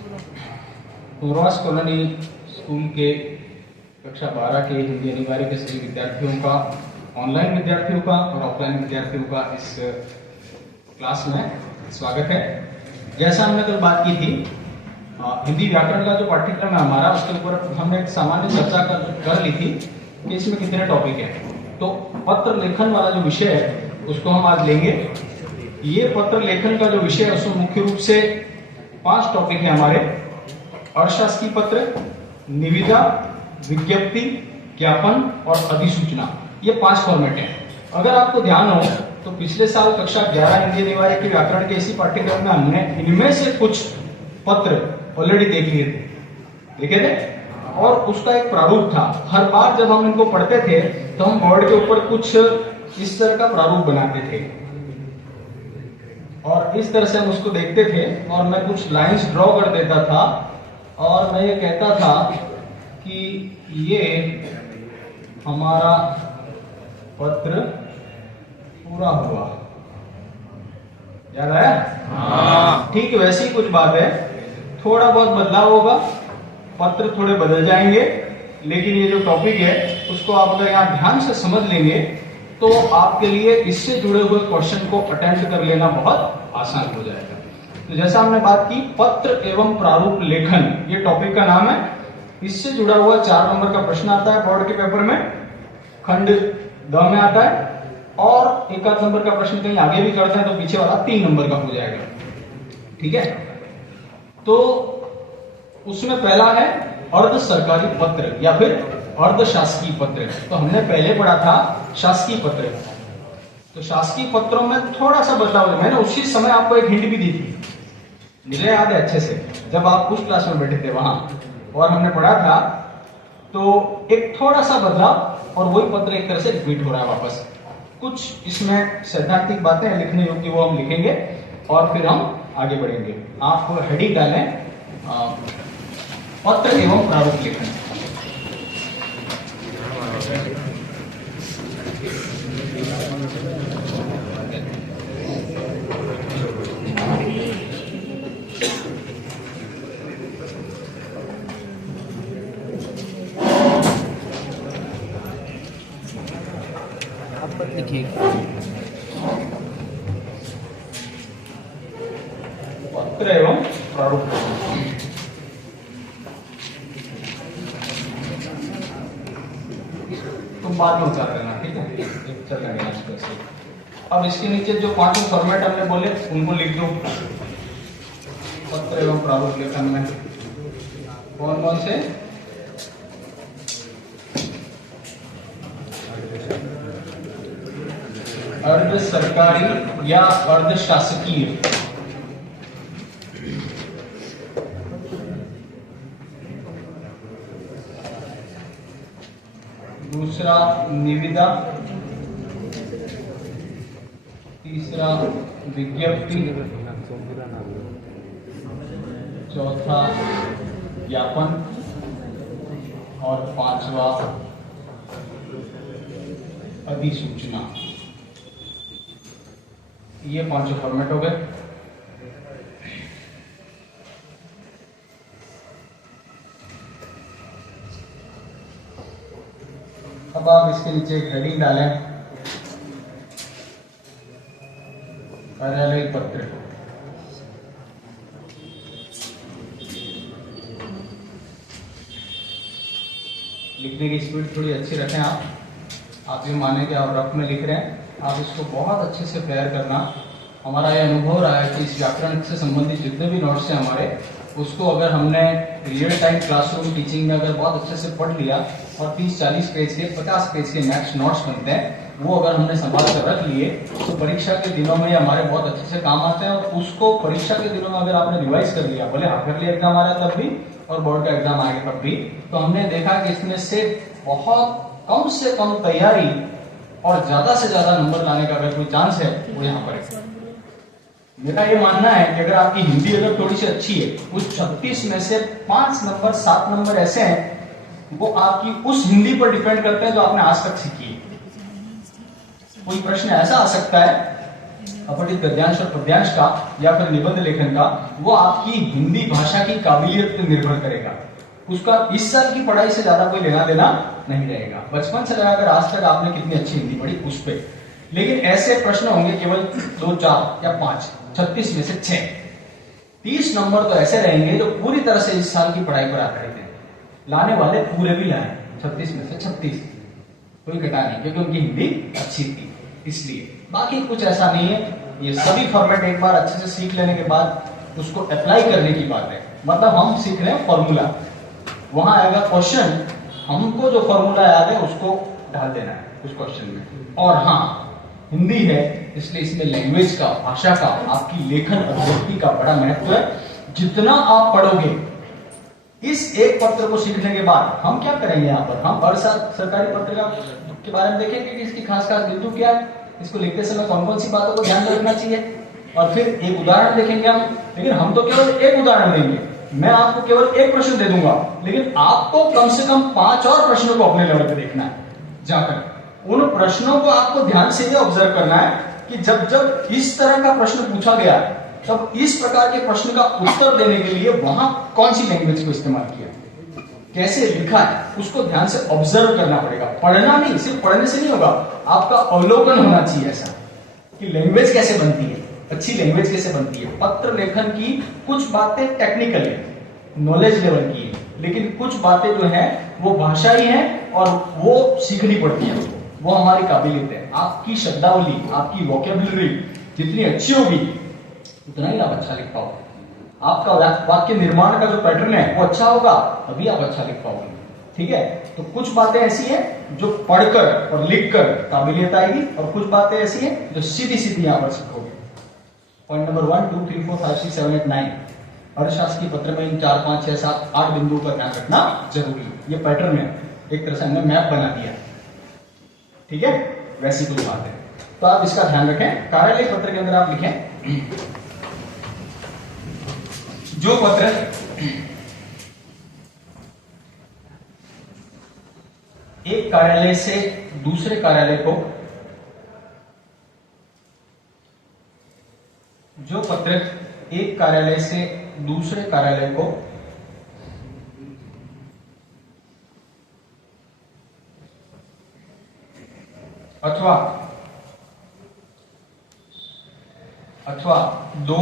पूर्वास colony school के कक्षा 12 के हिंदी अनिवार्य के सभी विद्यार्थियों का, ऑनलाइन विद्यार्थियों का और ऑफलाइन विद्यार्थियों का इस क्लास में स्वागत है। जैसा हमने कल बात की थी, हिंदी व्याकरण का जो पाठ्यक्रम है हमारा, उसके ऊपर हमने एक सामान्य चर्चा कर ली थी कि इसमें कितने टॉपिक है। तो पत्र लेखन वाला जो विषय है उसको हम आज लेंगे। ये पत्र लेखन का जो विषय है उसमें मुख्य रूप से 5 टॉपिक है हमारे: अशासकीय पत्र, निविदा, विज्ञप्ति, ज्ञापन और अधिसूचना। ये 5 फॉर्मेट हैं। अगर आपको ध्यान हो तो पिछले साल कक्षा 11 हिंदी अनिवार्य के व्याकरण के इसी पाठ्यक्रम में हमने इनमें से कुछ पत्र ऑलरेडी देख लिए थे और उसका एक प्रारूप था। हर बार जब हम इनको पढ़ते थे तो हम बोर्ड के ऊपर कुछ इस तरह का प्रारूप बनाते थे और इस तरह से हम उसको देखते थे और मैं कुछ लाइंस ड्रॉ कर देता था और मैं ये कहता था कि ये हमारा पत्र पूरा हुआ। याद आया? हाँ। ठीक वैसी कुछ बात है, थोड़ा बहुत बदलाव होगा, पत्र थोड़े बदल जाएंगे, लेकिन ये जो टॉपिक है उसको आप अगर यहाँ ध्यान से समझ लेंगे तो आपके लिए इससे जुड़े हुए क्वेश्चन को अटेम्प्ट कर लेना बहुत आसान हो जाएगा। तो जैसा हमने बात की, पत्र एवं प्रारूप लेखन ये टॉपिक का नाम है। इससे जुड़ा हुआ 4 नंबर का प्रश्न आता है बोर्ड के पेपर में, खंड द में आता है, और 1 नंबर का प्रश्न कहीं आगे भी करते हैं तो पीछे वाला 3 नंबर का हो जाएगा। ठीक है, तो उसमें पहला है अर्ध सरकारी पत्र या फिर अर्ध शासकीय पत्र। तो हमने पहले पढ़ा था शासकीय पत्र। तो शासकीय पत्रों में थोड़ा सा बदलाव है। मैंने उसी समय आपको एक हिंट भी दी थी, मुझे याद है अच्छे से, जब आप उस क्लास में बैठे थे वहां और हमने पढ़ा था। तो एक थोड़ा सा बदलाव और वही पत्र एक तरह से रिपीट हो रहा है वापस। कुछ इसमें सैद्धांतिक बातें लिखने योग्य वो हम लिखेंगे और फिर हम आगे बढ़ेंगे। आप हेडिंग डालें पत्र एवं प्रारूप लेखन। आप लिखिए पत्र एवं प्रारूप लेखन। बाद में उतार देना, ठीक है, चल लेंगे। अब इसके नीचे जो 5 फॉर्मेट हमने बोले उनको लिख दो पत्र एवं प्रारूप लेखन में। कौन कौन से? अर्ध सरकारी या अर्ध शासकीय, दूसरा निविदा, तीसरा विज्ञप्ति, चौथा ज्ञापन और 5वां अधिसूचना। ये 5 फॉर्मेट हो गए। अब आप इसके नीचे एक हेडिंग डालें, कार्यालय पत्र। लिखने की स्पीड थोड़ी अच्छी रखें आप ये माने कि आप रफ में लिख रहे हैं, आप इसको बहुत अच्छे से तैयार करना। हमारा ये अनुभव रहा है कि इस व्याकरण से संबंधित जितने भी नोट्स हैं हमारे, उसको अगर हमने रियल टाइम क्लासरूम टीचिंग में अगर बहुत अच्छे से पढ़ लिया और 30-40 पेज के 50 पेज के मैक्स नोट्स बनते हैं, वो अगर हमने संभाल कर रख लिए तो परीक्षा के दिनों में हमारे बहुत अच्छे से काम आते हैं। और उसको परीक्षा के दिनों में अगर आपने रिवाइज कर लिया, भले हाफ ईयरली एग्जाम आ रहा है तब भी और बोर्ड का एग्जाम आएगा तब भी, तो हमने देखा कि इसमें से बहुत कम से कम तैयारी और ज्यादा से ज्यादा नंबर लाने का अगर कोई चांस है वो यहाँ पर है। मेरा ये मानना है कि अगर आपकी हिंदी अगर थोड़ी सी अच्छी है, उस 36 में से 5 नंबर 7 नंबर ऐसे हैं वो आपकी उस हिंदी पर डिपेंड करते हैं जो आपने आज तक सीखी है। कोई प्रश्न ऐसा आ सकता है अपठित गद्यांश और पद्यांश का या फिर निबंध लेखन का, वो आपकी हिंदी भाषा की काबिलियत पर निर्भर करेगा। उसका इस साल की पढ़ाई से ज्यादा कोई लेना देना नहीं रहेगा। बचपन से लगाकर आज तक आपने कितनी अच्छी हिंदी पढ़ी उस पे। लेकिन ऐसे प्रश्न होंगे केवल 2, 4 या 5, 36 में से 6, 30 नंबर तो ऐसे रहेंगे जो पूरी तरह से इस साल की पढ़ाई पर आधारित है। लाने वाले पूरे भी लाए 36 में से 36, कोई घटा नहीं, क्योंकि उनकी हिंदी अच्छी थी इसलिए। बाकी कुछ ऐसा नहीं है। ये सभी फॉर्मेट एक बार अच्छे से सीख लेने के बाद उसको अप्लाई करने की बात है। मतलब हम सीख रहे हैं फॉर्मूला, वहां आएगा क्वेश्चन, हमको जो फॉर्मूला याद है उसको डाल देना है उस क्वेश्चन में। और हाँ, हिंदी है इसलिए इसमें लैंग्वेज का, भाषा का, आपकी लेखन अभिव्यक्ति का बड़ा महत्व है। जितना आप पढ़ोगे, इस एक पत्र को सीखने के बाद हम क्या करेंगे यहाँ पर, हम हर साल सरकारी पत्रिका के बारे में देखेंगे कि इसकी खास खास बिंदु क्या है, इसको लिखते समय कौन कौन सी बातों को ध्यान में रखना चाहिए, और फिर एक उदाहरण देखेंगे हम। लेकिन हम तो केवल एक उदाहरण देंगे, मैं आपको केवल एक प्रश्न दे दूंगा, लेकिन आपको कम से कम 5 और प्रश्नों को अपने लेवल पे देखना है। जाकर उन प्रश्नों को आपको ध्यान से ये ऑब्जर्व करना है कि जब जब इस तरह का प्रश्न पूछा गया तब इस प्रकार के प्रश्न का उत्तर देने के लिए वहां कौन सी लैंग्वेज को इस्तेमाल किया, कैसे लिखा है, उसको ध्यान से ऑब्जर्व करना पड़ेगा। पढ़ना नहीं, सिर्फ पढ़ने से नहीं होगा, आपका अवलोकन होना चाहिए ऐसा कि लैंग्वेज कैसे बनती है, अच्छी लैंग्वेज कैसे बनती है। पत्र लेखन की कुछ बातें टेक्निकल है, नॉलेज लेवल की है, लेकिन कुछ बातें जो है वो भाषाई है और वो सीखनी पड़ती है, वो हमारी काबिलियत है। आपकी शब्दावली, आपकी वोकेबुलरी जितनी अच्छी होगी उतना ही आप अच्छा लिख पाओगे। आपका वाक्य निर्माण का जो पैटर्न है वो अच्छा होगा, तभी आप अच्छा लिख पाओगे। ठीक है, तो कुछ बातें ऐसी हैं जो पढ़कर और लिखकर काबिलियत आएगी, और कुछ बातें ऐसी हैं जो सीधी सीधी यहां पर सीखोगे। पॉइंट नंबर 1, 2, 3, 4, 5, 6, 7, 8, 9, हर शासकीय पत्र में इन 4, 5, 6, 7, 8 बिंदुओं का ध्यान रखना जरूरी है। ये पैटर्न है, एक तरह से हमने मैप बना दिया। ठीक है, वैसी कुछ बात है, तो आप इसका ध्यान रखें। कार्यालय पत्र के अंदर आप लिखें, जो पत्र एक कार्यालय से दूसरे कार्यालय को, जो पत्र एक कार्यालय से दूसरे कार्यालय को अथवा दो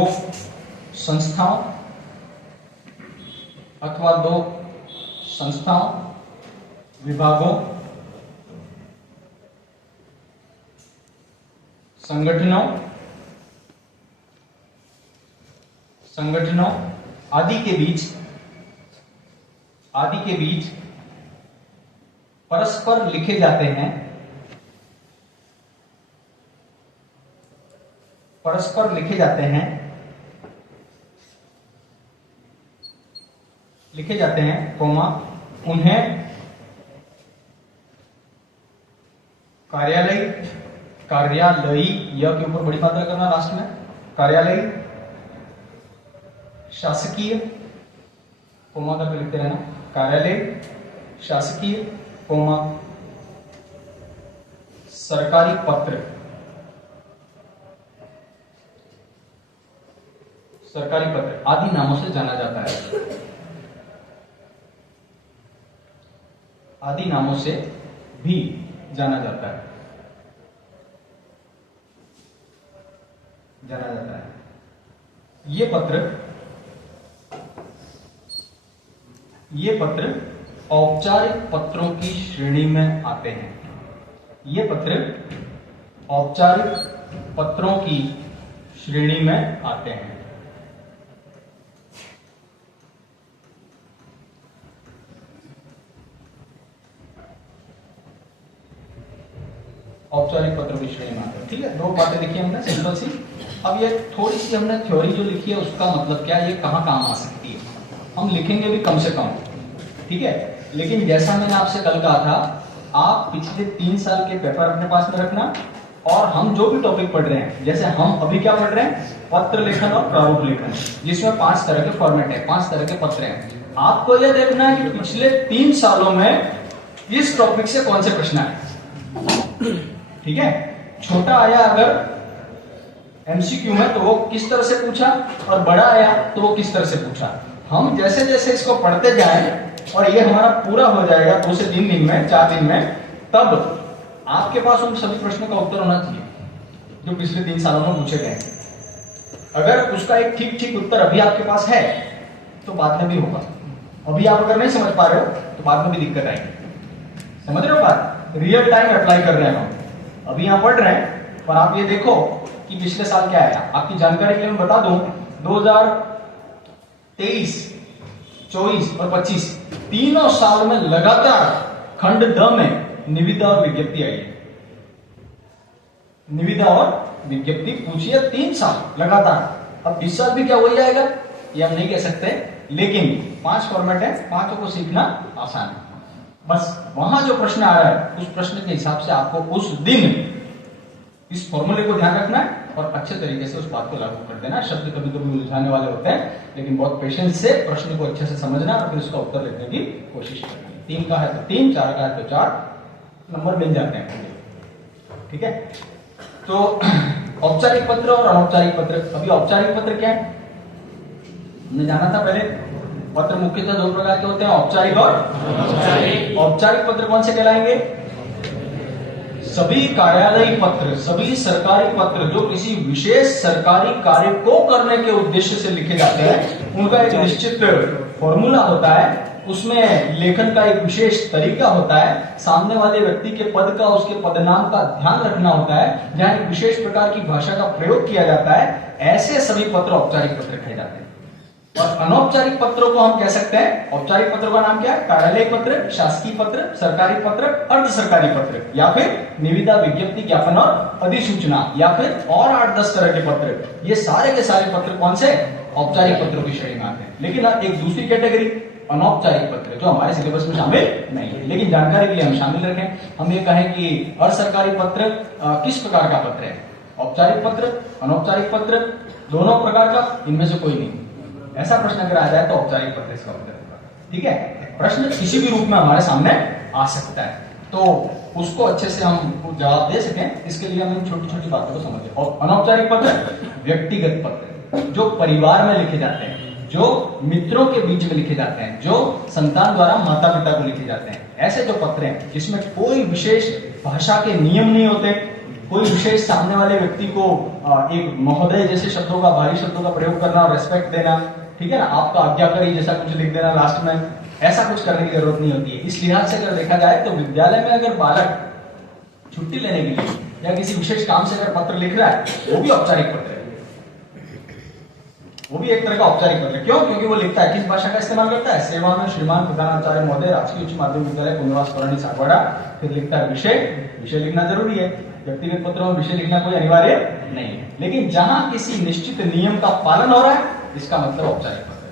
संस्थाओं विभागों, संगठनों आदि के बीच परस्पर लिखे जाते हैं, कोमा, उन्हें कार्यालयी, या के ऊपर बड़ी मात्रा करना लास्ट में, कार्यालयी, शासकीय, कोमा करके लिखते रहना, कार्यालय, शासकीय, कोमा, सरकारी पत्र आदि नामों से जाना जाता है। आदि नामों से भी जाना जाता है। ये पत्र औपचारिक पत्रों की श्रेणी में आते हैं। ये पत्र औपचारिक पत्रों की श्रेणी में आते हैं। औपचारिक पत्रों की श्रेणी में आते हैं। ठीक है, 2 बातें लिखी हमने सिंपल सी। अब ये थोड़ी सी हमने थ्योरी जो लिखी है उसका मतलब क्या है, ये कहाँ काम आ सकती है, हम लिखेंगे भी कम से कम। ठीक है, लेकिन जैसा मैंने आपसे कल कहा था, आप पिछले 3 साल के पेपर अपने पास में रखना, और हम जो भी टॉपिक पढ़ रहे हैं, जैसे हम अभी क्या पढ़ रहे हैं, पत्र लेखन और प्रारूप लेखन, जिसमें 5 तरह के फॉर्मेट है, 5 तरह के पत्र हैं। आपको यह देखना है कि पिछले 3 सालों में इस टॉपिक से कौन से प्रश्न आए। ठीक है, छोटा आया अगर एमसीक्यू में तो वो किस तरह से पूछा और बड़ा आया तो वो किस तरह से पूछा। हम जैसे जैसे इसको पढ़ते जाएं और ये हमारा पूरा हो जाएगा 2 से 3 दिन में, 4 दिन में, तब आपके पास उन सभी प्रश्नों का उत्तर होना चाहिए जो पिछले 3 सालों में पूछे गए। अगर उसका एक ठीक ठीक उत्तर अभी आपके पास है तो बाद में भी होगा। अभी आप अगर नहीं समझ पा रहे हो तो बाद में भी दिक्कत आएगी। समझ रहे हो बात? रियल टाइम अप्लाई कर रहे हैं हम। अभी यहां पढ़ रहे हैं पर आप ये देखो कि पिछले साल क्या आया। आपकी जानकारी के लिए मैं बता दूं, 2023, 24 और 25 तीनों साल में लगातार खंड द में निविदा और विज्ञप्ति आई है। निविदा और विज्ञप्ति पूछी है 3 साल लगातार। अब इस साल भी क्या हो जाएगा ये हम नहीं कह सकते, लेकिन 5 फॉर्मेट है, 5 को सीखना आसान है। बस वहां जो प्रश्न आ रहा है उस प्रश्न के हिसाब से आपको उस दिन इस फॉर्मूले को ध्यान रखना है और अच्छे तरीके से उस बात को लागू कर देना। शब्द कभी कभी उलझाने वाले होते हैं, लेकिन बहुत पेशेंस से प्रश्न को अच्छे से समझना और फिर उसका उत्तर लिखने की कोशिश करनी। 3 का है तो 3, 4 का है तो 4, नंबर मिल जाते हैं। ठीक है, तो औपचारिक पत्र और अनौपचारिक पत्र। अभी औपचारिक पत्र क्या है हमने जाना था पहले। पत्र मुख्यतः 2 प्रकार के होते हैं, औपचारिक और अनौपचारिक। औपचारिक पत्र कौन से कहलाएंगे? सभी कार्यालयी पत्र, सभी सरकारी पत्र जो किसी विशेष सरकारी कार्य को करने के उद्देश्य से लिखे जाते हैं, उनका एक निश्चित फॉर्मूला होता है, उसमें लेखन का एक विशेष तरीका होता है, सामने वाले व्यक्ति के पद का, उसके पदनाम का ध्यान रखना होता है, जहां एक विशेष प्रकार की भाषा का प्रयोग किया जाता है। ऐसे सभी पत्र औपचारिक पत्र कहे जाते हैं। और अनौपचारिक पत्रों को हम कह सकते हैं, औपचारिक पत्रों का नाम क्या है? कार्यालय पत्र, शासकीय पत्र, सरकारी पत्र, अर्ध सरकारी पत्र, या फिर निविदा, विज्ञप्ति, ज्ञापन और अधिसूचना, या फिर और 8-10 तरह के पत्र। ये सारे के सारे पत्र कौन से? औपचारिक पत्रों की श्रेणी में आते हैं। लेकिन एक दूसरी कैटेगरी अनौपचारिक पत्र जो हमारे सिलेबस में शामिल नहीं है, लेकिन जानकारी के लिए हम शामिल रखें। हम ये कहें कि अर्ध सरकारी पत्र किस प्रकार का पत्र है? औपचारिक पत्र, अनौपचारिक पत्र, दोनों प्रकार का, इनमें से कोई नहीं। ऐसा प्रश्न अगर आ जाए तो औपचारिक पत्र इसका उत्तर होगा। ठीक है, प्रश्न किसी भी रूप में हमारे सामने आ सकता है, तो उसको अच्छे से हम जवाब दे सकें, इसके लिए हम इन छोटी छोटी बातों को समझें। और अनौपचारिक पत्र व्यक्तिगत पत्र जो परिवार में लिखे जाते हैं, जो मित्रों के बीच में लिखे जाते हैं, जो संतान द्वारा माता पिता को लिखे जाते हैं। ऐसे जो पत्र हैं जिसमें कोई विशेष भाषा के नियम नहीं होते, कोई विशेष सामने वाले व्यक्ति को एक महोदय जैसे शब्दों का, भारी शब्दों का प्रयोग करना और रेस्पेक्ट देना, ठीक है ना, आपका आज्ञाकारी जैसा कुछ लिख देना लास्ट में, ऐसा कुछ करने की जरूरत नहीं होती है। इस लिहाज से अगर देखा जाए तो विद्यालय में अगर बालक छुट्टी लेने के लिए या किसी विशेष काम से अगर पत्र लिख रहा है, वो भी औपचारिक पत्र है। वो भी एक तरह का औपचारिक पत्र। क्यों? क्योंकि वो लिखता है, किस भाषा का इस्तेमाल करता है? सेवा में श्रीमान प्रधानाचार्य महोदय, राजकीय उच्च माध्यमिक विद्यालय पुनर्वास कॉलोनी सागवाड़ा। फिर लिखता है विषय, विषय लिखना जरूरी है। व्यक्तिगत पत्रों में विषय लिखना कोई अनिवार्य नहीं है, लेकिन जहां किसी निश्चित नियम का पालन हो रहा है, इसका मतलब औपचारिक पत्र है।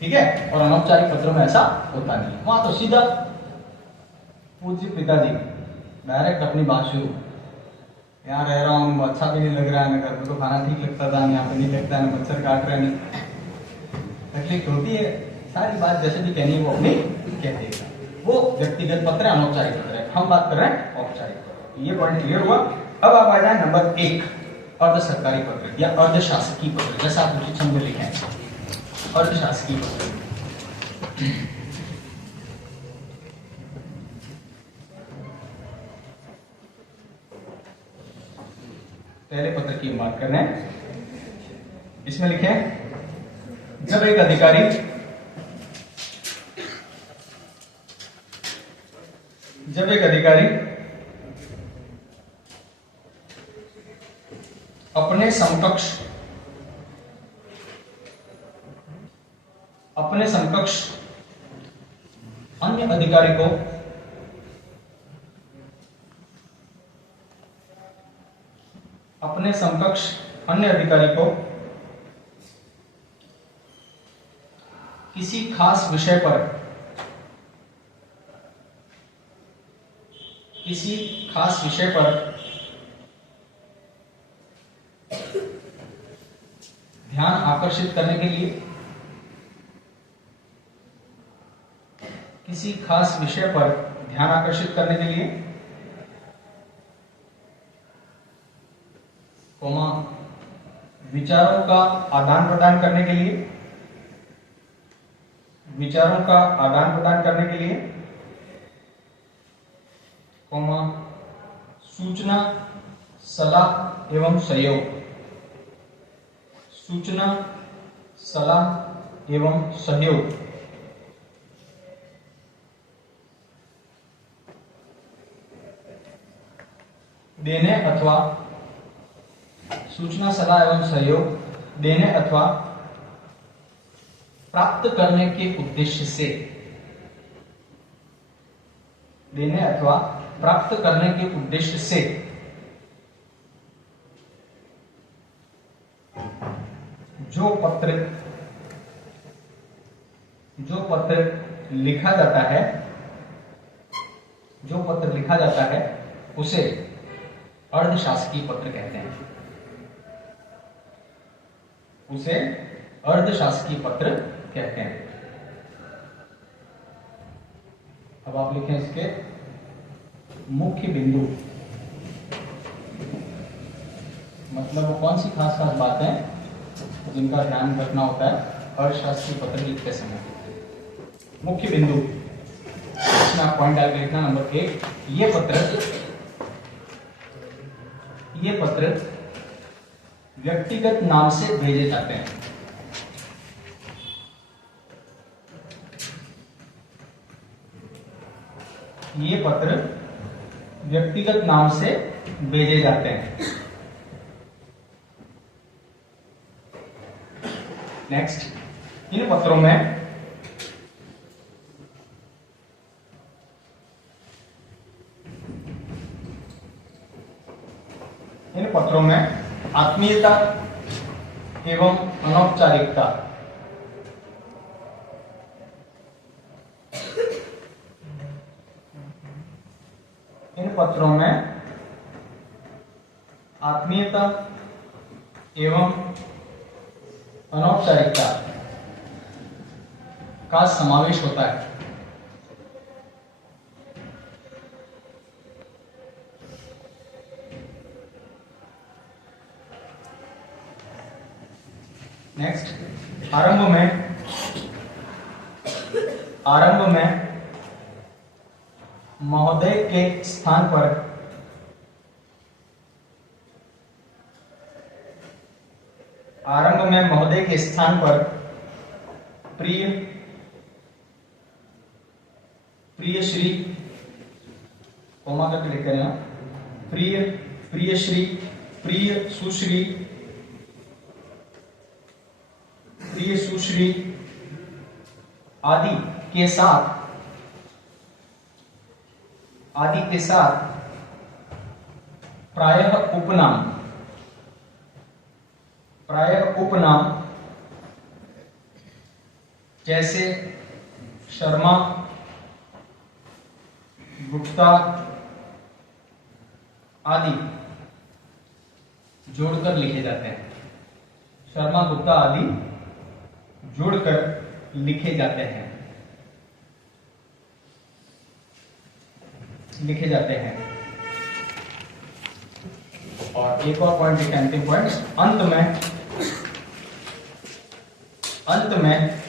ठीक है, और अनौपचारिक पत्रों में ऐसा होता नहीं है। वहां तो सीधा पूज्य पिताजी डायरेक्ट अपनी बात शुरू, यहाँ रह रहा हूँ, अच्छा भी नहीं लग रहा है, घर में तो खाना ठीक लगता था, यहाँ पे नहीं लगता है, मच्छर काट रहे हैं, तकलीफ होती है, सारी बात जैसे भी कहनी है वो अपनी कह देगा। वो व्यक्तिगत पत्र अनौपचारिक पत्र है। हम बात कर रहे हैं औपचारिक पत्र। ये पॉइंट क्लियर हुआ। अब आप आ जाए नंबर 1, अर्ध सरकारी पत्र या अर्ध शासकीय पत्र, जैसा आप उचित छंद में लिखें, अर्ध शासकीय पत्र। पहले पत्र की बात कर रहे हैं, इसमें लिखें, जब एक अधिकारी अपने समकक्ष अन्य अधिकारी को किसी खास विषय पर ध्यान आकर्षित करने के लिए, किसी खास विषय पर ध्यान आकर्षित करने के लिए, विचारों का आदान प्रदान करने के लिए, विचारों का आदान प्रदान करने के लिए, कॉमा सूचना, सलाह एवं सहयोग, सूचना, सलाह एवं सहयोग, देने अथवा सूचना, सलाह एवं सहयोग देने अथवा प्राप्त करने के उद्देश्य से, देने अथवा प्राप्त करने के उद्देश्य से जो पत्र लिखा जाता है, जो पत्र लिखा जाता है उसे अर्धशासकीय पत्र कहते हैं, उसे अर्धशासकीय पत्र कहते हैं। अब आप लिखें इसके मुख्य बिंदु, मतलब वो कौन सी खास खास बातें जिनका ध्यान रखना होता है अर्धशासकीय पत्र लिखते समय। मुख्य बिंदु, इसमें आप पॉइंट डाल के लिखना। नंबर 1, ये पत्र व्यक्तिगत नाम से भेजे जाते हैं। ये पत्र व्यक्तिगत नाम से भेजे जाते हैं। नेक्स्ट, इन पत्रों में आत्मीयता एवं अनौपचारिकता, इन पत्रों में आत्मीयता एवं अनौपचारिकता का समावेश होता है। नेक्स्ट, आरंभ में महोदय के स्थान पर प्रिय श्री, कोमा करके लिख रहे हैं, प्रिय श्री, प्रिय सुश्री, प्रिय सुश्री आदि के साथ प्रायः उपनाम जैसे शर्मा, गुप्ता आदि जोड़कर लिखे जाते हैं। शर्मा, गुप्ता आदि जोड़कर लिखे जाते हैं। और एक और पॉइंट, एक अंतिम पॉइंट, अंत में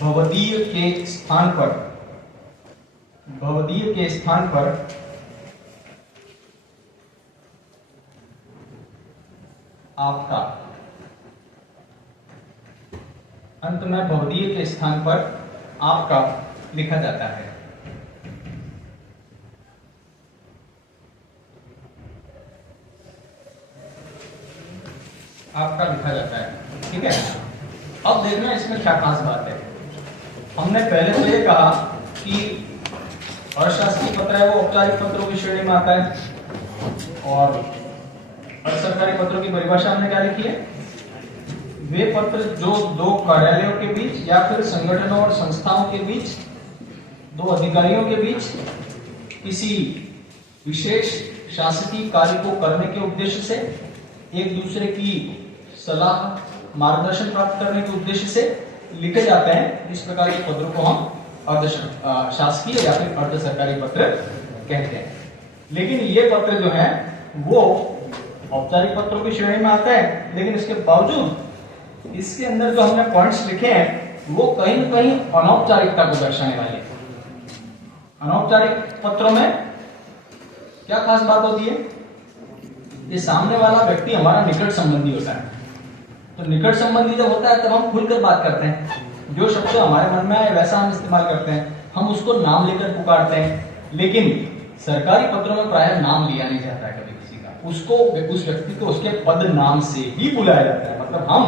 भवदीय के स्थान पर आपका, अंत में भवदीय के स्थान पर आपका लिखा जाता है। आपका लिखा जाता है, ठीक है। अब देखना इसमें क्या खास बात है। हमने पहले तो ये कहा कि अशासकीय पत्र है वो औपचारिक पत्रों की श्रेणी में आता है, और सरकारी पत्रों की परिभाषा हमने क्या लिखी है, वे पत्र जो दो कार्यालयों के बीच या फिर संगठनों और संस्थाओं के बीच, दो अधिकारियों के बीच किसी विशेष शासकीय कार्य को करने के उद्देश्य से, एक दूसरे की सलाह, मार्गदर्शन प्राप्त करने के उद्देश्य से लिखे जाते हैं। इस प्रकार के पत्रों को हम शासकीय या फिर अर्ध सरकारी पत्र कहते हैं। लेकिन ये पत्र जो है वो औपचारिक पत्रों की श्रेणी में आता है, लेकिन इसके बावजूद इसके अंदर जो हमने पॉइंट्स लिखे हैं वो कहीं न कहीं अनौपचारिकता को दर्शाने वाले हैं। अनौपचारिक पत्रों में क्या खास बात होती है? ये सामने वाला व्यक्ति हमारा निकट संबंधी होता है। तो निकट संबंधी जब होता है तब हम खुलकर बात करते हैं, जो शब्द हमारे मन में आए वैसा हम इस्तेमाल करते हैं, हम उसको नाम लेकर पुकारते हैं। लेकिन सरकारी पत्रों में प्रायः नाम लिया नहीं जाता है कभी किसी का, उसको उस व्यक्ति को उसके पद नाम से ही बुलाया जाता है। मतलब हम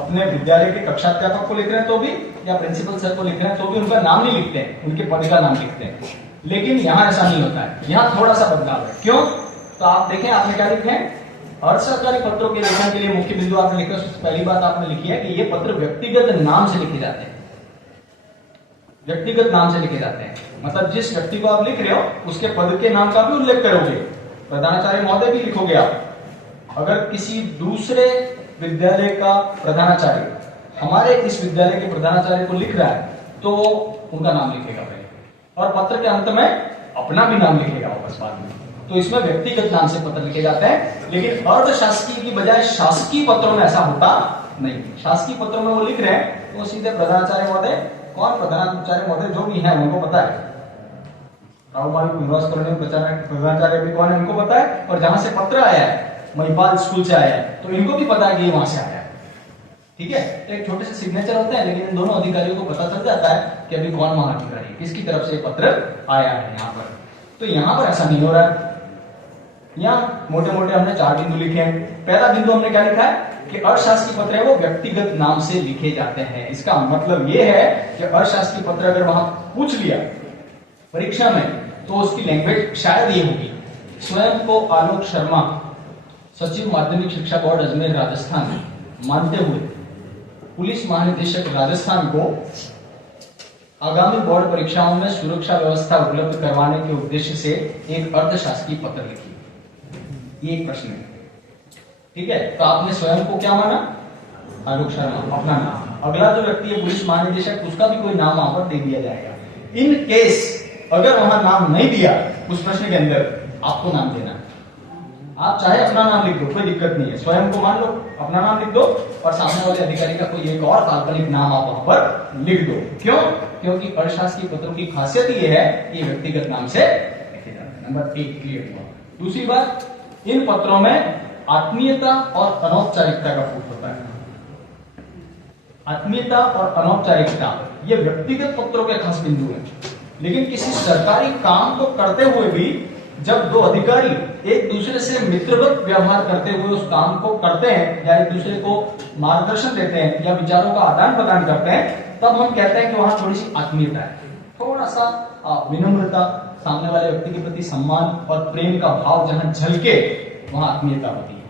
अपने विद्यालय के कक्षाध्यापक को लिख रहे हैं तो भी, या प्रिंसिपल सर को लिख रहे हैं तो भी उनका नाम नहीं लिखते हैं, उनके पद का नाम लिखते हैं। लेकिन यहाँ ऐसा नहीं होता है, यहाँ थोड़ा सा बदलाव है। क्यों? तो आप देखें, आपने क्या लिखे हैं? अर्धसरकारी पत्रों के लेखन के लिए मुख्य बिंदु आपने लिखा, सबसे पहली बात आपने लिखी है कि ये पत्र व्यक्तिगत नाम से लिखे जाते हैं। व्यक्तिगत नाम से लिखे जाते हैं मतलब जिस व्यक्ति को आप लिख रहे हो उसके पद के नाम का भी उल्लेख करोगे, प्रधानाचार्य महोदय भी लिखोगे आप। अगर किसी दूसरे विद्यालय का प्रधानाचार्य हमारे इस विद्यालय के प्रधानाचार्य को लिख रहा है तो उनका नाम लिखेगा पहले, और पत्र के अंत में अपना भी नाम लिखेगा वापस बाद में। तो इसमें व्यक्तिगत नाम से पत्र लिखे जाते हैं। लेकिन अर्धशासकीय की बजाय शासकीय पत्रों में ऐसा होता नहीं। शासकीय पत्रों में वो लिख रहे हैं तो सीधे प्रधानाचार्य महोदय, कौन प्रधानाचार्य महोदय जो भी है उनको पता है, प्रधानाचार्य भी कौन है उनको पता है, और जहां से पत्र आया है महिपाल स्कूल से आया है तो इनको भी पता है कि ये वहां से आया है। ठीक है, तो एक छोटे से सिग्नेचर होते हैं, लेकिन इन दोनों अधिकारियों को पता चल जाता है कि अभी कौन महाधिकारी है, किसकी तरफ से पत्र आया है यहाँ पर। तो यहाँ पर ऐसा नहीं हो रहा है। यहाँ मोटे मोटे हमने 4 बिंदु लिखे हैं। पहला बिंदु हमने क्या लिखा है कि अशासकीय पत्र है वो व्यक्तिगत नाम से लिखे जाते हैं। इसका मतलब ये है कि अशासकीय पत्र अगर वहां पूछ लिया परीक्षा में तो उसकी लैंग्वेज शायद ये होगी, स्वयं को आलोक शर्मा, सचिव माध्यमिक शिक्षा बोर्ड अजमेर राजस्थान, मानते हुए पुलिस महानिदेशक राजस्थान को आगामी बोर्ड परीक्षाओं में सुरक्षा व्यवस्था उपलब्ध करवाने के उद्देश्य से एक अर्धशासकीय पत्र लिखी। ये एक प्रश्न है। ठीक है, तो आपने स्वयं को क्या माना? आलोक शर्मा, अपना नाम। अगला जो व्यक्ति है पुलिस महानिदेशक, उसका भी कोई नाम वहां पर दे दिया जाएगा। इन केस अगर वहां नाम नहीं दिया उस प्रश्न के अंदर, आपको नाम देना। आप चाहे अपना नाम लिख दो, कोई दिक्कत नहीं है, स्वयं को मान लो, अपना नाम लिख दो, और सामने वाले अधिकारी का कोई एक और काल्पनिक नाम आप वहां पर लिख दो। क्यों? क्योंकि अशासकीय पत्रों की खासियत ये है कि व्यक्तिगत नाम से लिखे जाते हैं। नंबर 1 क्लियर हुआ। दूसरी बात, इन पत्रों में आत्मीयता और अनौपचारिकता का फूट होता है। आत्मीयता और अनौपचारिकता ये व्यक्तिगत पत्रों के खास बिंदु हैं। लेकिन किसी सरकारी काम को करते हुए भी जब दो अधिकारी एक दूसरे से मित्रवत व्यवहार करते हुए उस काम को करते हैं या एक दूसरे को मार्गदर्शन देते हैं या विचारों का आदान प्रदान करते हैं, तब हम कहते हैं कि वहां थोड़ी सी आत्मीयता है, थोड़ा सा विनम्रता, सामने वाले व्यक्ति के प्रति सम्मान और प्रेम का भाव जहां झलके वहां आत्मीयता होती है,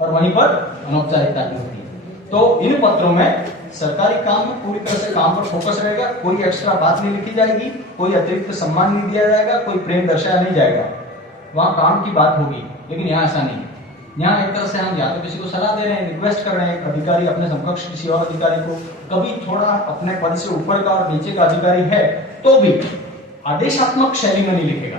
और वहीं पर अनौपचारिकता भी होती है। तो इन पत्रों में सरकारी काम में पूरी तरह से काम पर फोकस रहेगा, कोई एक्स्ट्रा बात नहीं लिखी जाएगी, कोई अतिरिक्त सम्मान नहीं दिया जाएगा, कोई प्रेम दर्शाया नहीं जाएगा, वहां काम की बात होगी। लेकिन यहाँ ऐसा नहीं है। यहाँ एक तरह से हम या तो किसी को सलाह दे रहे हैं, रिक्वेस्ट कर रहे हैं, अधिकारी अपने समकक्ष किसी और अधिकारी को, कभी थोड़ा अपने पद से ऊपर का और नीचे का अधिकारी है तो भी आदेशात्मक शैली में नहीं लिखेगा।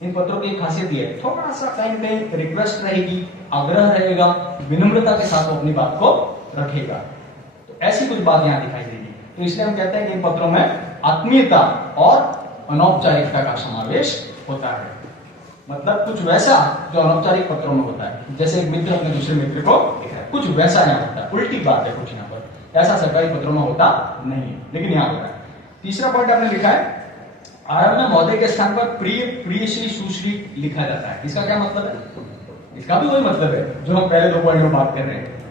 इन पत्रों की खासियत ये है, थोड़ा सा कहीं न कहीं रिक्वेस्ट रहेगी, आग्रह रहेगा, विनम्रता के साथ वो अपनी बात को रखेगा। तो ऐसी कुछ बात यहाँ दिखाई देगी। तो इसलिए हम कहते हैं कि इन पत्रों में आत्मीयता और अनौपचारिकता का समावेश होता है। मतलब कुछ वैसा जो अनौपचारिक पत्रों में होता है, जैसे एक मित्र अपने दूसरे मित्र को लिख रहा है, कुछ वैसा यहाँ होता है। उल्टी बात है कुछ यहाँ पर, ऐसा सरकारी पत्रों में होता नहीं है, लेकिन यहाँ होता है। तीसरा पॉइंट आपने लिखा है, आरंभ में महोदय के स्थान पर प्रिय, प्रियश्री, सुश्री लिखा जाता है। इसका क्या मतलब है? इसका भी वही मतलब है जो हम पहले 2 पॉइंट में बात कर रहे हैं।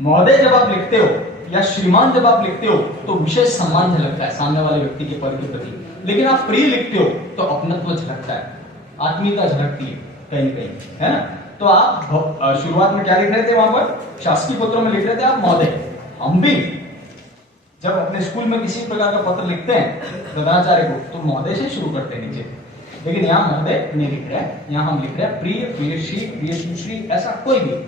महोदय जब आप लिखते हो या श्रीमान जब आप लिखते हो तो विशेष सम्मान झलकता है सामने वाले व्यक्ति के पद के प्रति। लेकिन आप प्रिय लिखते हो तो अपनत्व झलकता है, आत्मीयता झलकती है कहीं न कहीं, है ना। तो आप शुरुआत में क्या लिख रहे थे? वहां पर शासकीय पत्रों में लिख रहे थे आप महोदय। हम भी जब अपने स्कूल में किसी प्रकार का पत्र लिखते हैं प्रधानाचार्य को तो महोदय से शुरू करते हैं नीचे, लेकिन यहाँ महोदय नहीं लिख रहे हैं, यहाँ हम लिख रहे हैं प्रिय, प्रियश्री, प्रियसुश्री, ऐसा कोई भी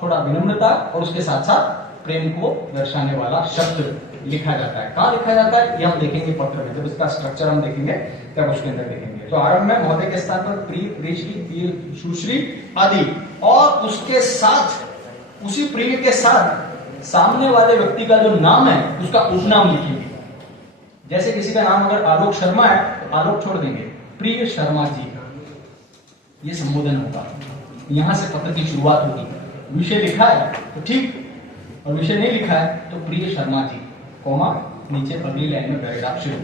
थोड़ा विनम्रता और उसके साथ साथ प्रेम को दर्शाने वाला शब्द लिखा जाता है। कहाँ लिखा जाता है ये हम देखेंगे पत्र में, जब इसका स्ट्रक्चर हम देखेंगे तब उसके अंदर देखेंगे। तो आरंभ में महोदय के स्थान पर प्रिय, प्रियश्री, प्रिय, सुश्री आदि, और उसके साथ, उसी प्रिय के साथ सामने वाले व्यक्ति का जो नाम है उसका उपनाम लिखिए। जैसे किसी का नाम अगर आलोक शर्मा है तो आलोक छोड़ देंगे, प्रिय शर्मा जी, ये संबोधन होगा। यहां से पत्र की शुरुआत होगी। विषय लिखा है तो ठीक, और विषय नहीं लिखा है तो प्रिय शर्मा जी, कॉमा, नीचे अगली लाइन में पैराग्राफ शुरू।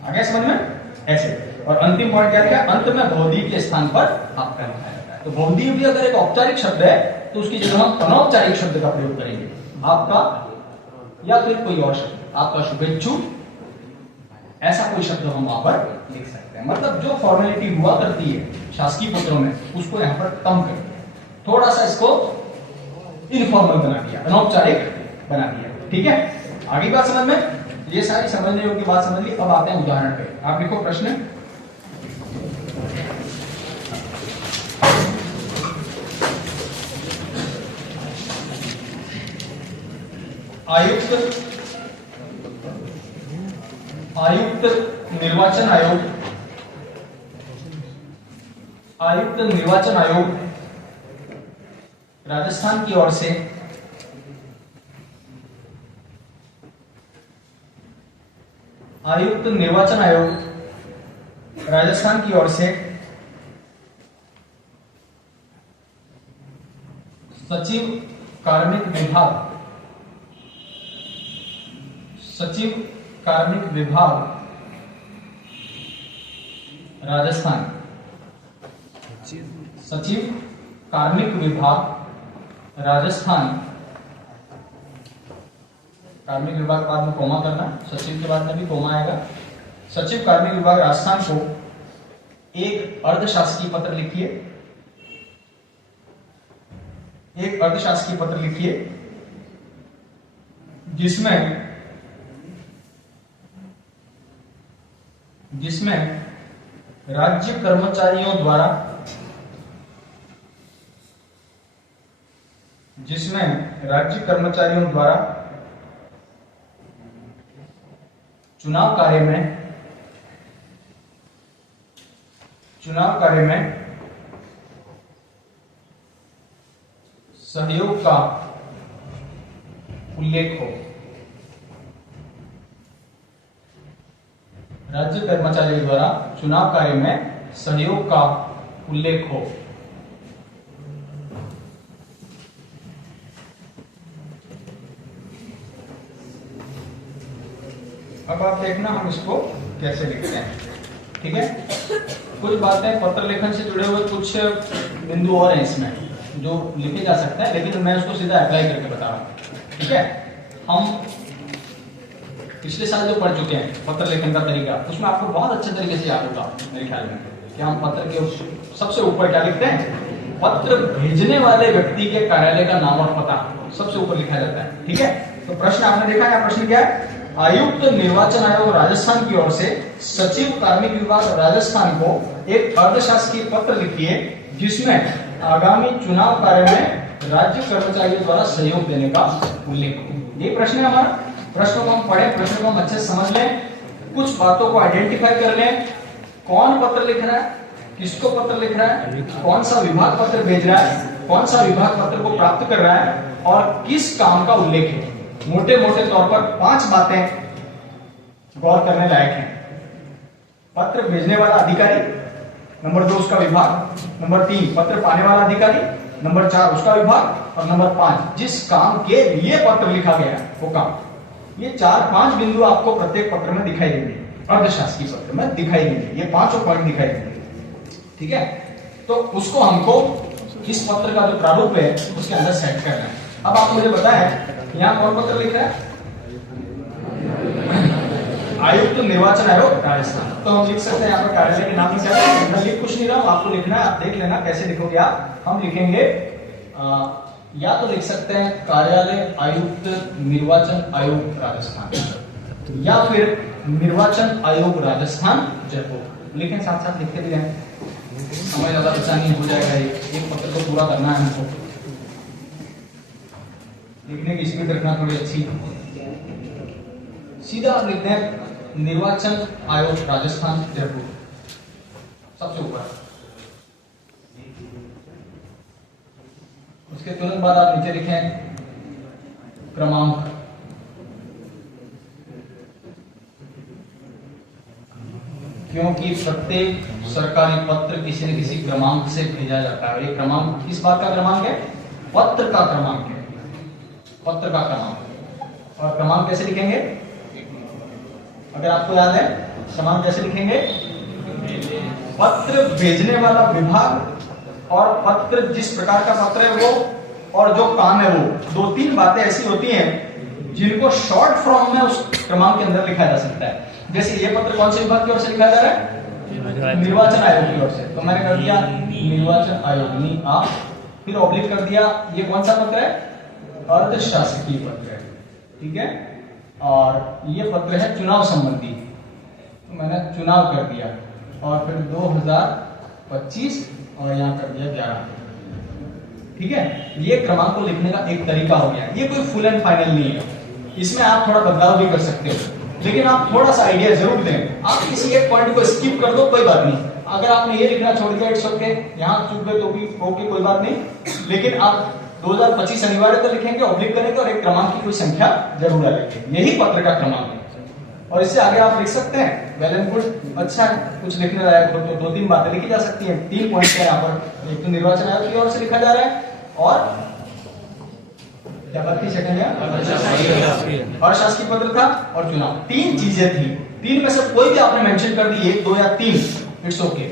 आ गया समझ में? ऐसे। और अंतिम पॉइंट क्या लिखा? अंत में भौतिक के स्थान पर आपका लिखा जाता है। तो भौतिक भी अगर एक औपचारिक शब्द है तो उसकी जगह हम अनौपचारिक शब्द का प्रयोग करेंगे, आपका, या फिर कोई और शब्द, आपका शुभेच्छु, ऐसा कोई शब्द हम वहां पर लिख सकते हैं। मतलब जो फॉर्मेलिटी हुआ करती है शासकीय पत्रों में, उसको यहां पर कम कर दिया, थोड़ा सा इसको इनफॉर्मल बना दिया, अनौपचारिक बना दिया। ठीक है, आगे बात समझ में? ये सारी समझने योग्य बात समझ ली। अब आते हैं उदाहरण पे। आप लिखो प्रश्न। आयुक्त निर्वाचन आयोग, आयुक्त निर्वाचन आयोग राजस्थान की ओर से आयुक्त निर्वाचन आयोग राजस्थान की ओर से सचिव कार्मिक विभाग, सचिव कार्मिक विभाग राजस्थान, सचिव कार्मिक विभाग राजस्थान, कार्मिक विभाग के बाद में कोमा करना, सचिव के बाद में भी कोमा आएगा। सचिव कार्मिक विभाग राजस्थान को एक अर्धशासकीय पत्र लिखिए, एक अर्धशासकीय पत्र लिखिए जिसमें राज्य कर्मचारियों द्वारा, जिसमें राज्य कर्मचारियों द्वारा चुनाव कार्य में सहयोग का उल्लेख हो, राज्य कर्मचारियों द्वारा चुनाव कार्य में सहयोग का उल्लेख हो। अब आप देखना हम इसको कैसे लिखते हैं। ठीक है, कुछ बातें पत्र लेखन से जुड़े हुए कुछ बिंदु और हैं इसमें जो लिखे जा सकते हैं, लेकिन मैं उसको सीधा अप्लाई करके बता रहा हूं। ठीक है, हम पिछले साल जो पढ़ चुके हैं पत्र लेखन का तरीका, उसमें आपको बहुत अच्छे तरीके से याद होगा मेरे ख्याल में कि हम पत्र के सबसे ऊपर क्या लिखते हैं, पत्र भेजने वाले व्यक्ति के कार्यालय का नाम और पता सबसे ऊपर लिखा जाता है। ठीक है, तो प्रश्न आपने देखा है, प्रश्न क्या है? आयुक्त निर्वाचन आयोग राजस्थान की ओर से सचिव कार्मिक विभाग राजस्थान को एक अर्धशासकीय पत्र लिखिए जिसमें आगामी चुनाव कार्य में राज्य कर्मचारियों द्वारा सहयोग देने का उल्लेख हो। ये प्रश्न है हमारा। प्रश्न को हम पढ़ें, प्रश्न को हम अच्छे से समझ लें, कुछ बातों को आइडेंटिफाई कर लें, कौन पत्र लिख रहा है, किसको पत्र लिख रहा है, कौन सा विभाग पत्र भेज रहा है, कौन सा विभाग पत्र को प्राप्त कर रहा है और किस काम का उल्लेख है। मोटे मोटे तौर पर 5 बातें गौर करने लायक हैं। पत्र भेजने वाला अधिकारी, नंबर 2 उसका विभाग, नंबर 3 पत्र पाने वाला अधिकारी, नंबर 4 उसका विभाग, और नंबर 5 जिस काम के लिए पत्र लिखा गया वो काम। ये 4-5 बिंदु आपको प्रत्येक पत्र में दिखाई देंगे, अर्धशासकीय पत्र में दिखाई देंगे, ये 5 पॉइंट दिखाई देंगे। ठीक है, तो उसको हमको इस पत्र का जो प्रारूप है उसके अंदर सेट करना है। अब आप मुझे बताएं यहाँ कौन पत्र लिख रहा है? आयुक्त निर्वाचन आयोग राजस्थान। तो हम लिख सकते हैं यहाँ पर कार्यालय के नाम में क्या है, मैं लिख कुछ नहीं रहा हूं, आपको लिखना है, आप देख लेना कैसे लिखोगे आप। हम लिखेंगे या तो लिख सकते हैं कार्यालय आयुक्त निर्वाचन आयोग राजस्थान, या फिर निर्वाचन आयोग राजस्थान जयपुर। लिखें, साथ साथ लिखते भी रहें, समय ज्यादा बचा नहीं, हो जाएगा। एक पत्र को पूरा करना है हमको, लिखने की स्पीड रखना थोड़ी अच्छी। सीधा आप लिखते हैं निर्वाचन आयोग राजस्थान जयपुर। सबसे ऊपर। उसके तुरंत बाद आप नीचे लिखें क्रमांक। क्योंकि प्रत्येक सरकारी पत्र किसी न किसी क्रमांक से भेजा जाता है। ये क्रमांक किस बात का क्रमांक है? पत्र का क्रमांक है, पत्र का क्रमांक। और क्रमांक कैसे लिखेंगे? अगर आपको याद है क्रमांक कैसे लिखेंगे? पत्र भेजने वाला विभाग और पत्र जिस प्रकार का पत्र है वो और जो काम है वो, दो तीन बातें ऐसी होती हैं जिनको शॉर्ट फॉर्म में उस क्रमांक के अंदर लिखा जा सकता है। जैसे ये पत्र कौन से विभाग की ओर से लिखा जा रहा है? निर्वाचन आयोग की ओर से। तो मैंने कर दिया निर्वाचन आयोग, फिर ऑब्लिक कर दिया ये कौन सा पत्र है? अर्धशासकीय पत्र है, ठीक है। और ये पत्र है चुनाव संबंधी, तो मैंने चुनाव कर दिया और फिर 2025 और यहाँ कर दिया 11, ठीक है। ये क्रमांक को लिखने का एक तरीका हो गया। ये कोई फुल एंड फाइनल नहीं है, इसमें आप थोड़ा बदलाव भी कर सकते हो, लेकिन आप थोड़ा सा आइडिया जरूर दें। आप किसी एक पॉइंट को स्किप कर दो कोई बात नहीं, अगर आपने ये लिखना छोड़ दिया इट्स ओके, यहाँ चूक गए तो भी ओके कोई बात नहीं, लेकिन आप 2025 अनिवार्य तो लिखेंगे, ऑब्लिक करेंगे और एक क्रमांक की कोई संख्या जरूर डालेंगे। यही पत्र का क्रमांक है और इससे आगे आप लिख सकते हैं। वेल एंड गुड, अच्छा है। कुछ लिखने लायक हो तो दो तीन बातें लिखी जा सकती हैं। 3 पॉइंट है यहाँ पर, एक तो निर्वाचन आयोग की ओर से लिखा जा रहा है और क्या बात थी सेकंड है अशासकीय पत्र था और चुनाव। 3 चीजें थी, 3 में से कोई भी आपने मेंशन कर दी 1, 2 या 3, इट्स ओके।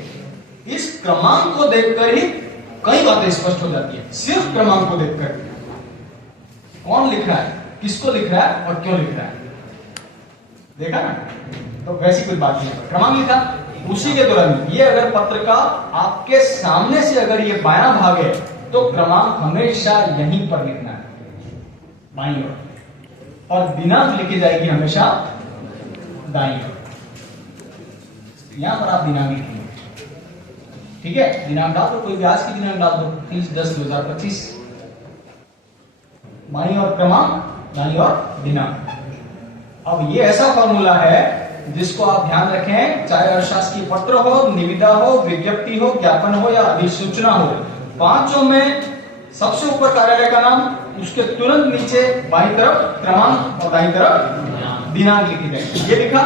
इस क्रमांक को देखकर ही कई बातें स्पष्ट हो जाती है। सिर्फ क्रमांक को देखकर कौन लिख रहा है, किसको लिख रहा है और क्यों लिख रहा है, देखा ना। तो वैसी कोई बात नहीं, क्रमांक लिखा उसी के तुरंत। ये अगर पत्र का आपके सामने से अगर ये बायां भाग है तो क्रमांक हमेशा यहीं पर लिखना है, बाईं ओर, और दिनांक लिखी जाएगी हमेशा दाईं ओर। यहां पर आप दिनांक लिखेंगे, ठीक है। दिनांक डाल दो, कोई भी आज की दिनांक डाल दो 30/10/2025, बाईं ओर क्रमांक, दाईं ओर दिनांक। अब ये ऐसा फॉर्मूला है जिसको आप ध्यान रखें, चाहे अशासकीय पत्र हो, निविदा हो, विज्ञप्ति हो, ज्ञापन हो या अधिसूचना हो, पांचों में सबसे ऊपर कार्यालय का नाम, उसके तुरंत नीचे बाईं तरफ क्रमांक और दाईं तरफ दिनांक लिखी जाएगी। ये लिखा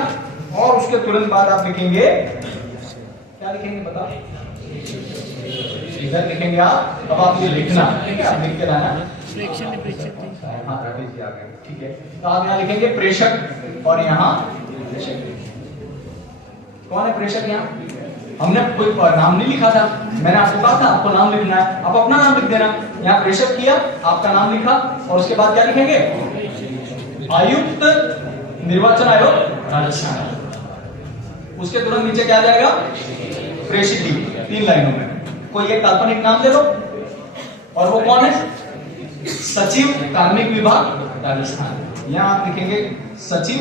और उसके तुरंत बाद आप लिखेंगे, क्या लिखेंगे बताओ? इधर लिखेंगे आप। अब आप ये लिखना, ठीक है, आप लिख के लाना। हाँ ठीक है, तो आप यहाँ लिखेंगे प्रेषक और यहाँ कौन है प्रेषक? यहाँ हमने कोई नाम नहीं लिखा था, मैंने आपको कहा था आपको नाम लिखना है, आप अपना नाम लिख देना। यहाँ प्रेषक किया, आपका नाम लिखा और उसके बाद क्या लिखेंगे? आयुक्त निर्वाचन आयोग राजस्थान। उसके तुरंत नीचे क्या जाएगा? प्रेषित, 3 लाइनों में। कोई एक काल्पनिक नाम ले लो और वो कौन है? सचिव कार्मिक विभाग राजस्थान। यहाँ आप लिखेंगे सचिव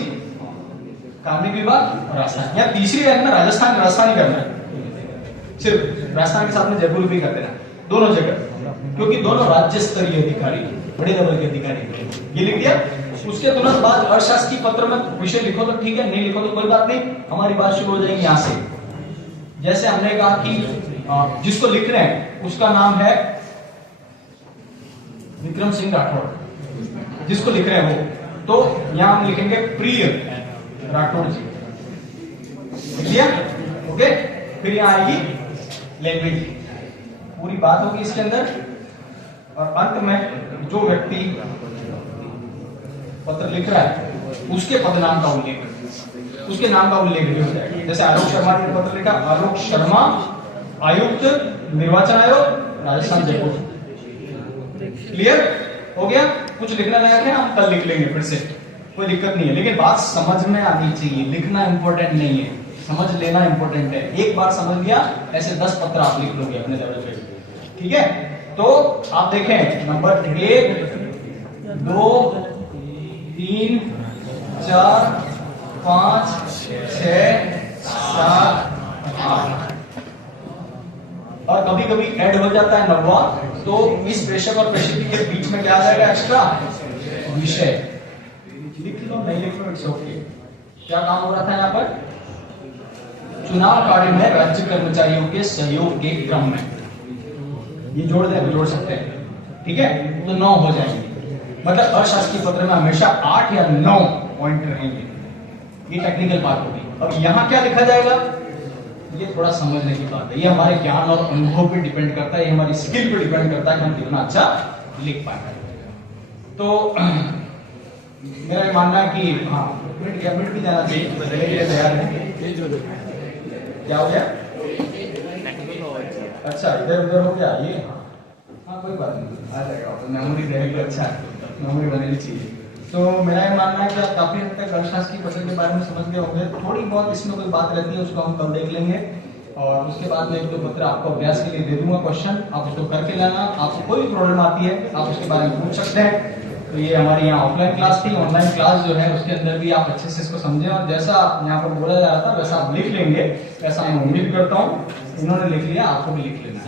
कार्मिक विभाग राजस्थान। यहाँ तीसरी लाइन में राजस्थान ही करना है, सिर्फ राजस्थान के साथ में जयपुर भी कर देना, दोनों जगह, क्योंकि दोनों राज्य स्तरीय अधिकारी, बड़े लेवल के अधिकारी। ये लिख दिया। उसके तुरंत बाद अशासकीय पत्र में विषय लिखो तो ठीक है, नहीं लिखो तो कोई बात नहीं। हमारी बात शुरू हो जाएगी यहाँ से। जैसे हमने कहा कि जिसको लिख रहे हैं उसका नाम है विक्रम सिंह राठौड़, जिसको लिख रहे हैं वो, तो यहां हम लिखेंगे प्रिय राठौड़ जी, लिख ओके। फिर यहां आएगी लैंग्वेज, पूरी बात होगी इसके अंदर, और अंत में जो व्यक्ति पत्र लिख रहा है उसके पदनाम का उल्लेख, उसके नाम का उल्लेख भी हो जाएगा। जैसे आलोक शर्मा ने पत्र लिखा, आलोक शर्मा आयुक्त निर्वाचन आयोग राजस्थान जयपुर। क्लियर हो गया? कुछ लिखना लायक है हम कल लिख लेंगे फिर से, कोई दिक्कत नहीं है, लेकिन बात समझ में आनी चाहिए। लिखना इंपॉर्टेंट नहीं है, समझ लेना इंपॉर्टेंट है। एक बार समझ लिया, ऐसे 10 पत्र आप लिख लोगे अपने लेवल पे, ठीक है। तो आप देखें नंबर 1, 2, 3, 4, 5, 6, 7, 8 और कभी कभी ऐड हो जाता है 9वां, तो इस प्रेषक और प्रेषित के बीच में क्या आ जाएगा? एक्स्ट्रा विषय। लिख लो, नहीं लिख लो इट्स ओके। क्या काम हो रहा था यहाँ पर? चुनाव कार्य में राज्य कर्मचारियों के सहयोग के क्रम में, ये जोड़ सकते हैं, ठीक है। तो 9 हो जाएंगे, मतलब अशासकीय पत्र में हमेशा 8 या 9 पॉइंट रहेंगे। ये टेक्निकल पार्ट होगी। अब यहाँ क्या लिखा जाएगा, ये थोड़ा समझने की बात है, ये हमारे ज्ञान और अनुभव पे डिपेंड करता है, ये हमारी स्किल पे डिपेंड करता है कि हम कितना अच्छा लिख पाए। तो मेरा ये मानना है कि हाँ मिनट भी जाना चाहिए, तैयार है। क्या हो गया, अच्छा इधर उधर हो गया ये, हाँ कोई बात नहीं, आ जाएगा, मेमोरी रहेगी, अच्छा मेमोरी बननी चाहिए। तो मेरा ये मानना है कि आप काफी हद तक अर्थशास्त्र की पत्र के बारे में समझ गए होंगे। थोड़ी बहुत इसमें कोई बात रहती है उसको हम कल देख लेंगे, और उसके बाद में 1-2 पत्र आपको अभ्यास के लिए दे दूंगा क्वेश्चन, आप उसको करके लाना। आपको कोई भी प्रॉब्लम आती है आप उसके बारे में पूछ सकते हैं। तो ये हमारी यहाँ ऑफलाइन क्लास थी, ऑनलाइन क्लास जो है उसके अंदर भी आप अच्छे से इसको समझें, और जैसा यहाँ पर बोला जा रहा था वैसा आप लिख लेंगे, ऐसा मैं उम्मीद करता हूँ। इन्होंने लिख लिया, आपको भी लिख लेना है।